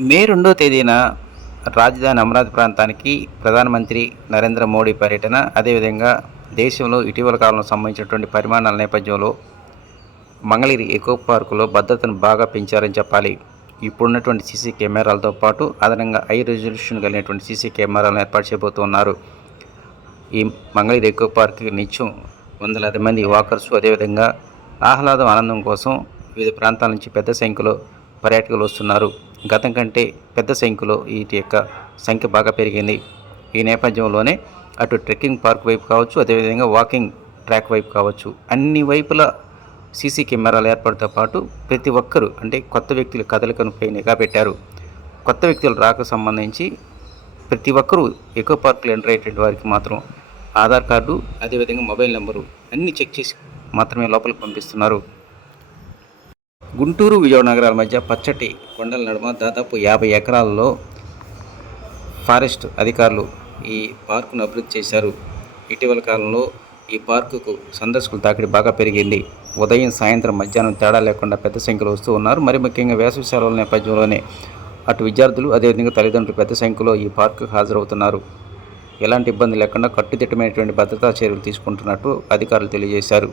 మే రెండో తేదీన రాజధాని అమరావతి ప్రాంతానికి ప్రధానమంత్రి నరేంద్ర మోడీ పర్యటన. అదేవిధంగా దేశంలో ఇటీవల కాలంలో సంబంధించినటువంటి పరిమాణాల నేపథ్యంలో మంగళగిరి ఎకో పార్కులో భద్రతను బాగా పెంచారని చెప్పాలి. ఇప్పుడున్నటువంటి సీసీ కెమెరాలతో పాటు అదనంగా హై రెజల్యూషన్ కలిగినటువంటి సీసీ కెమెరాలను ఏర్పాటు చేయబోతున్నారు. ఈ మంగళగిరి ఎకో పార్క్ నిత్యం వందలాది మంది వాకర్స్ అదేవిధంగా ఆహ్లాదం ఆనందం కోసం వివిధ ప్రాంతాల నుంచి పెద్ద సంఖ్యలో పర్యాటకులు వస్తున్నారు. గతం కంటే పెద్ద సంఖ్యలో వీటి యొక్క సంఖ్య బాగా పెరిగింది. ఈ నేపథ్యంలోనే అటు ట్రెక్కింగ్ పార్క్ వైపు కావచ్చు అదేవిధంగా వాకింగ్ ట్రాక్ వైపు కావచ్చు అన్ని వైపుల సీసీ కెమెరాల ఏర్పాటుతో పాటు ప్రతి ఒక్కరూ అంటే కొత్త వ్యక్తుల కదలికనుపై నిఘా పెట్టారు. కొత్త వ్యక్తుల రాక సంబంధించి ప్రతి ఒక్కరూ ఎకో పార్కులు ఎంటర్ అయ్యేటువంటి వారికి మాత్రం ఆధార్ కార్డు అదేవిధంగా మొబైల్ నెంబరు అన్నీ చెక్ చేసి మాత్రమే లోపలికి పంపిస్తున్నారు. గుంటూరు విజయవాడ నగరాల మధ్య పచ్చటి కొండల నడుమ దాదాపు యాభై ఎకరాల్లో ఫారెస్ట్ అధికారులు ఈ పార్కును అభివృద్ధి చేశారు. ఇటీవల కాలంలో ఈ పార్కుకు సందర్శకుల తాకిడి బాగా పెరిగింది. ఉదయం సాయంత్రం మధ్యాహ్నం తేడా లేకుండా పెద్ద సంఖ్యలో వస్తూ ఉన్నారు. మరి ముఖ్యంగా వేసవి సెలవుల నేపథ్యంలోనే అటు విద్యార్థులు అదేవిధంగా తల్లిదండ్రులు పెద్ద సంఖ్యలో ఈ పార్కు హాజరవుతున్నారు. ఎలాంటి ఇబ్బంది లేకుండా కట్టుదిట్టమైనటువంటి భద్రతా చర్యలు తీసుకుంటున్నట్టు అధికారులు తెలియజేశారు.